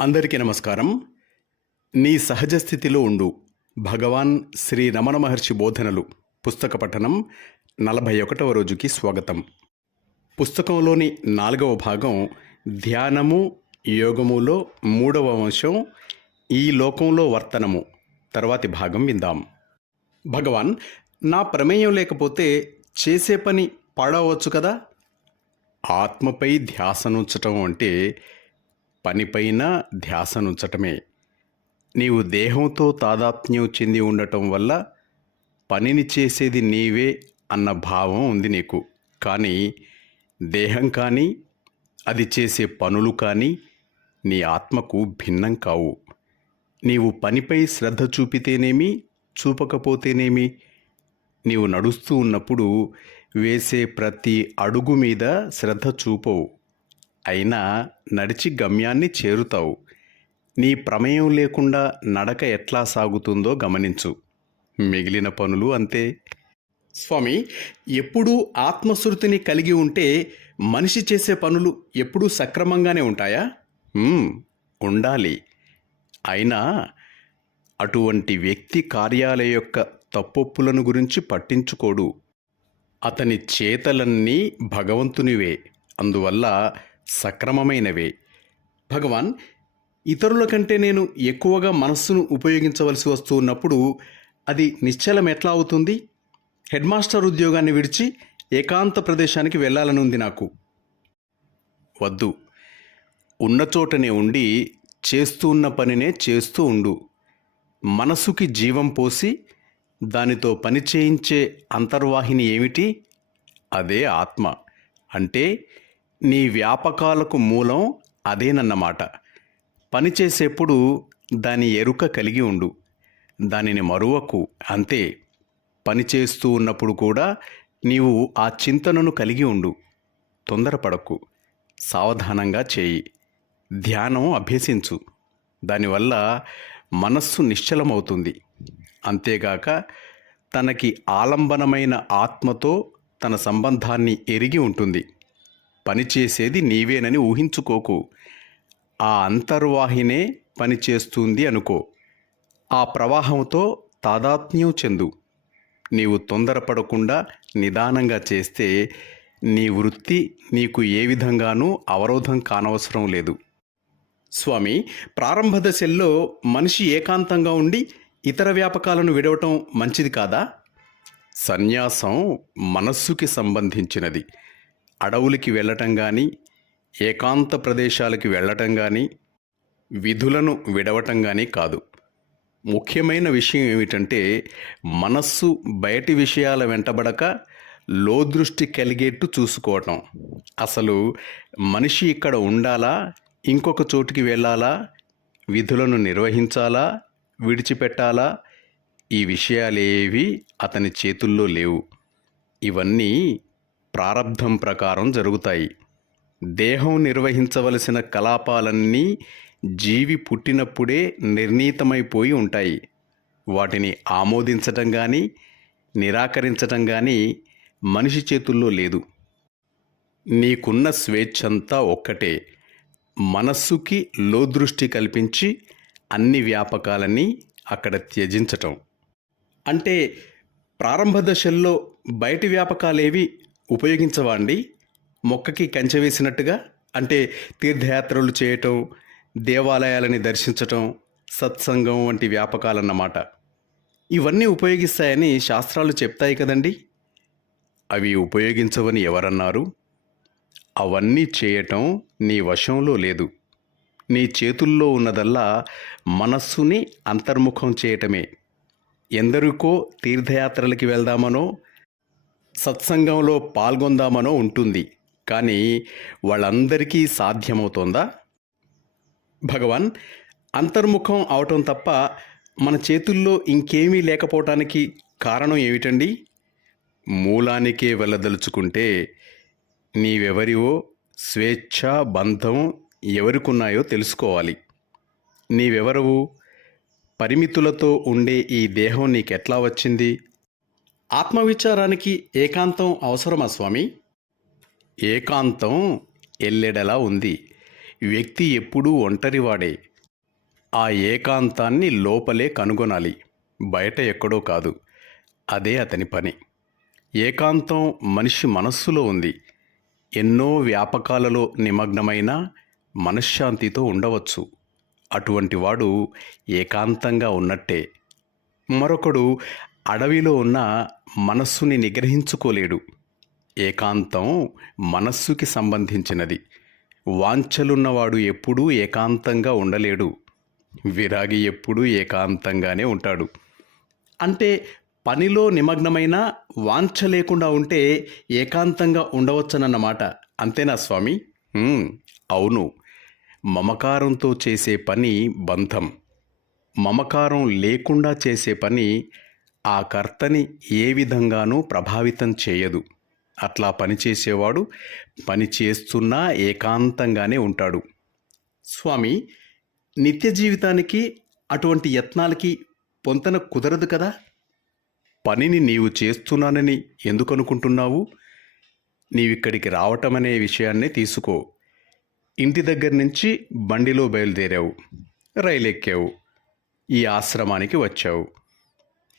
అందరికీ నమస్కారం. నీ సహజ స్థితిలో ఉండు. భగవాన్ శ్రీ రమణ మహర్షి బోధనలు. పుస్తక పఠనం నలభై ఒకటవ రోజుకి స్వాగతం. పుస్తకంలోని నాలుగవ భాగం ధ్యానము యోగములో మూడవ అంశం ఈ లోకంలో వర్తనము. తర్వాతి భాగం విందాం. భగవాన్ నా ప్రమేయం లేకపోతే చేసే పని పాడవచ్చు కదా? ఆత్మపై ధ్యాసనుంచటం అంటే పనిపైన ధ్యాసనుంచటమే. నీవు దేహంతో తాదాత్మ్యం చెంది ఉండటం వల్ల పనిని చేసేది నీవే అన్న భావం ఉంది నీకు. కానీ దేహం కానీ అది చేసే పనులు కానీ నీ ఆత్మకు భిన్నం కావు. నీవు పనిపై శ్రద్ధ చూపితేనేమి చూపకపోతేనేమి? నీవు నడుస్తూ ఉన్నప్పుడు వేసే ప్రతి అడుగు మీద శ్రద్ధ చూపవు. అయినా నడిచి గమ్యాన్ని చేరుతావు. నీ ప్రమేయం లేకుండా నడక ఎట్లా సాగుతుందో గమనించు. మిగిలిన పనులు అంతే. స్వామి ఎప్పుడూ ఆత్మశృతిని కలిగి ఉంటే మనిషి చేసే పనులు ఎప్పుడూ సక్రమంగానే ఉంటాయా? ఉండాలి. అయినా అటువంటి వ్యక్తి కార్యాలయ యొక్క తప్పొప్పులను గురించి పట్టించుకోడు. అతని చేతలన్నీ భగవంతునివే. అందువల్ల సక్రమమైనవే. భగవాన్ ఇతరుల కంటే నేను ఎక్కువగా మనస్సును ఉపయోగించవలసి వస్తున్నప్పుడు అది నిశ్చలం ఎట్లా అవుతుంది? హెడ్ మాస్టర్ ఉద్యోగాన్ని విడిచి ఏకాంత ప్రదేశానికి వెళ్ళాలని ఉంది నాకు. వద్దు. ఉన్న చోటనే ఉండి చేస్తూ ఉన్న పనినే చేస్తూ ఉండు. మనసుకి జీవం పోసి దానితో పని చేయించే అంతర్వాహిని ఏమిటి? అదే ఆత్మ. అంటే నీ వ్యాపకాలకు మూలం అదేనన్నమాట. పని చేసేప్పుడు దాని ఎరుక కలిగి ఉండు. దానిని మరువకు. అంతే. పని చేస్తూ ఉన్నప్పుడు కూడా నీవు ఆ చింతనను కలిగి ఉండు. తొందరపడకు. సావధానంగా చేయి. ధ్యానం అభ్యసించు. దానివల్ల మనస్సు నిశ్చలమవుతుంది. అంతేగాక తనకి ఆలంబనమైన ఆత్మతో తన సంబంధాన్ని ఎరిగి ఉంటుంది. పనిచేసేది నీవేనని ఊహించుకోకు. ఆ అంతర్వాహినే పనిచేస్తుంది అనుకో. ఆ ప్రవాహంతో తాదాత్మ్యం చెందు. నీవు తొందరపడకుండా నిదానంగా చేస్తే నీ వృత్తి నీకు ఏ విధంగానూ అవరోధం కానవసరం లేదు. స్వామి ప్రారంభ దశల్లో మనిషి ఏకాంతంగా ఉండి ఇతర వ్యాపకాలను విడవటం మంచిది కాదా? సన్యాసం మనస్సుకి సంబంధించినది. అడవులకి వెళ్ళటం కానీ ఏకాంత ప్రదేశాలకి వెళ్ళటం కానీ విధులను విడవటం కానీ కాదు. ముఖ్యమైన విషయం ఏమిటంటే మనస్సు బయటి విషయాల వెంటబడక లోదృష్టి కలిగేట్టు చూసుకోవటం. అసలు మనిషి ఇక్కడ ఉండాలా? ఇంకొక చోటుకి వెళ్ళాలా? విధులను నిర్వహించాలా? విడిచిపెట్టాలా? ఈ విషయాలేవి అతని చేతుల్లో లేవు. ఇవన్నీ ప్రారబ్ధం ప్రకారం జరుగుతాయి. దేహం నిర్వహించవలసిన కలాపాలన్నీ జీవి పుట్టినప్పుడే నిర్ణీతమైపోయి ఉంటాయి. వాటిని ఆమోదించటం కానీ నిరాకరించటం కానీ మనిషి చేతుల్లో లేదు. నీకున్న స్వేచ్ఛంతా ఒక్కటే. మనస్సుకి లోదృష్టి కల్పించి అన్ని వ్యాపకాలని అక్కడ త్యజించటం. అంటే ప్రారంభ దశల్లో బయటి వ్యాపకాలేవి ఉపయోగించవాండి. మొక్కకి కంచె వేసినట్టుగా అంటే తీర్థయాత్రలు చేయటం దేవాలయాలని దర్శించటం సత్సంగం వంటి వ్యాపకాలన్నమాట. ఇవన్నీ ఉపయోగిస్తాయని శాస్త్రాలు చెప్తాయి కదండి. అవి ఉపయోగించవని ఎవరన్నారు? అవన్నీ చేయటం నీ వశంలో లేదు. నీ చేతుల్లో ఉన్నదల్లా మనస్సుని అంతర్ముఖం చేయటమే. ఎందరికో తీర్థయాత్రలకి వెళ్దామనో సత్సంగంలో పాల్గొందామనో ఉంటుంది. కానీ వాళ్ళందరికీ సాధ్యమవుతోందా? భగవాన్ అంతర్ముఖం అవటం తప్ప మన చేతుల్లో ఇంకేమీ లేకపోవటానికి కారణం ఏమిటండి? మూలానికే వెళ్ళదలుచుకుంటే నీవెవరివో స్వేచ్ఛ బంధం ఎవరికున్నాయో తెలుసుకోవాలి. నీవెవరవు? పరిమితులతో ఉండే ఈ దేహం నీకెట్లా వచ్చింది? ఆత్మవిచారానికి ఏకాంతం అవసరమా స్వామి? ఏకాంతం ఎల్లెడలా ఉంది. వ్యక్తి ఎప్పుడూ ఒంటరివాడే. ఆ ఏకాంతాన్ని లోపలే కనుగొనాలి. బయట ఎక్కడో కాదు. అదే అతని పని. ఏకాంతం మనిషి మనస్సులో ఉంది. ఎన్నో వ్యాపకాలలో నిమగ్నమైన మనశ్శాంతితో ఉండవచ్చు. అటువంటి వాడు ఏకాంతంగా ఉన్నట్టే. మరొకడు అడవిలో ఉన్న మనస్సుని నిగ్రహించుకోలేడు. ఏకాంతం మనస్సుకి సంబంధించినది. వాంఛలున్నవాడు ఎప్పుడూ ఏకాంతంగా ఉండలేడు. విరాగి ఎప్పుడూ ఏకాంతంగానే ఉంటాడు. అంటే పనిలో నిమగ్నమైన వాంఛ లేకుండా ఉంటే ఏకాంతంగా ఉండవచ్చనన్నమాట. అంతేనా స్వామి? అవును. మమకారంతో చేసే పని బంధం. మమకారం లేకుండా చేసే పని ఆ కర్తని ఏ విధంగానూ ప్రభావితం చేయదు. అట్లా పనిచేసేవాడు పని చేస్తున్నా ఏకాంతంగానే ఉంటాడు. స్వామి నిత్య జీవితానికి అటువంటి యత్నాలకి పొంతన కుదరదు కదా? పనిని నీవు చేస్తున్నానని ఎందుకు అనుకుంటున్నావు? నీవిక్కడికి రావటం అనే విషయాన్నే తీసుకో. ఇంటి దగ్గర నుంచి బండిలో బయలుదేరావు. రైలు ఎక్కావు ఈ ఆశ్రమానికి వచ్చావు.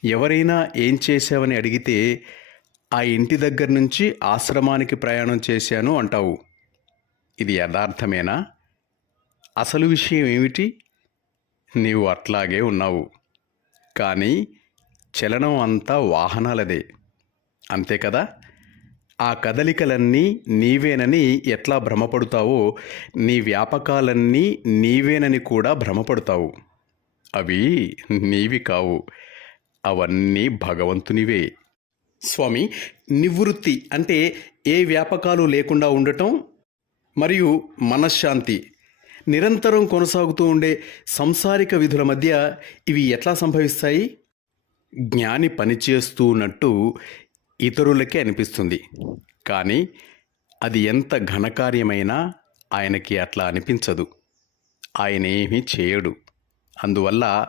ఎవరైనా ఏం చేశావని అడిగితే ఆ ఇంటి దగ్గర నుంచి ఆశ్రమానికి ప్రయాణం చేశాను అంటావు. ఇది యథార్థమేనా? అసలు విషయం ఏమిటి? నీవు అట్లాగే ఉన్నావు. కానీ చలనం అంతా వాహనాలదే. అంతే కదా? ఆ కదలికలన్నీ నీవేనని ఎట్లా భ్రమపడతావో నీ వ్యాపకాలన్నీ నీవేనని కూడా భ్రమపడతావు. అవి నీవి కావు. అవన్నీ భగవంతునివే. స్వామి నివృత్తి అంటే ఏ వ్యాపకాలు లేకుండా ఉండటం మరియు మనశ్శాంతి. నిరంతరం కొనసాగుతూ ఉండే సంసారిక విధుల మధ్య ఇవి ఎట్లా సంభవిస్తాయి? జ్ఞాని పనిచేస్తూ ఉన్నట్టు ఇతరులకే అనిపిస్తుంది. కానీ అది ఎంత ఘనకార్యమైనా ఆయనకి అట్లా అనిపించదు. ఆయన ఏమీ చేయడు. అందువల్ల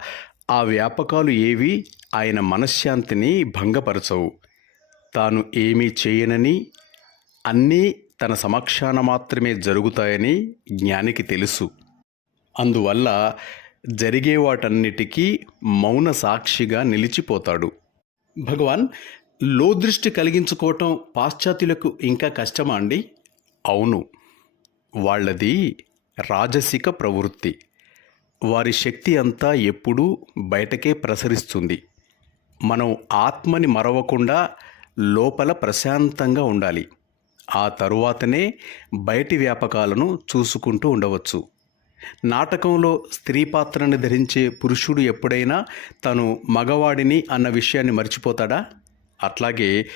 ఆ వ్యాపకాలు ఏవి ఆయన మనశ్శాంతిని భంగపరచవు. తాను ఏమీ చేయనని అన్నీ తన సమక్షాన మాత్రమే జరుగుతాయని జ్ఞానికి తెలుసు. అందువల్ల జరిగే వాటన్నిటికీ మౌన సాక్షిగా నిలిచిపోతాడు. భగవాన్ లోదృష్టి కలిగించుకోవటం పాశ్చాత్యులకు ఇంకా కష్టమా అండి? అవును. వాళ్ళది రాజసిక ప్రవృత్తి. వారి శక్తి అంతా ఎప్పుడూ బయటకే ప్రసరిస్తుంది. మనం ఆత్మని మరవకుండా లోపల ప్రశాంతంగా ఉండాలి. ఆ తరువాతనే బయటి వ్యాపకాలను చూసుకుంటూ ఉండవచ్చు. నాటకంలో స్త్రీ పాత్రను ధరించే పురుషుడు ఎప్పుడైనా తను మగవాడిని అన్న విషయాన్ని మర్చిపోతాడా? అట్లాగే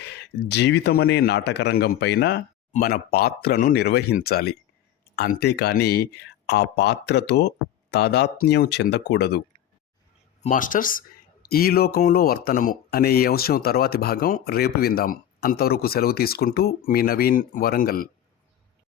జీవితమనే నాటకరంగం పైన మన పాత్రను నిర్వహించాలి. అంతేకాని ఆ పాత్రతో తాదాత్మ్యం చెందకూడదు. మాస్టర్స్ ఈ లోకంలో వర్తనము అనే ఈ అంశం తర్వాతి భాగం రేపు విందాం. అంతవరకు సెలవు తీసుకుంటూ మీ నవీన్ వరంగల్.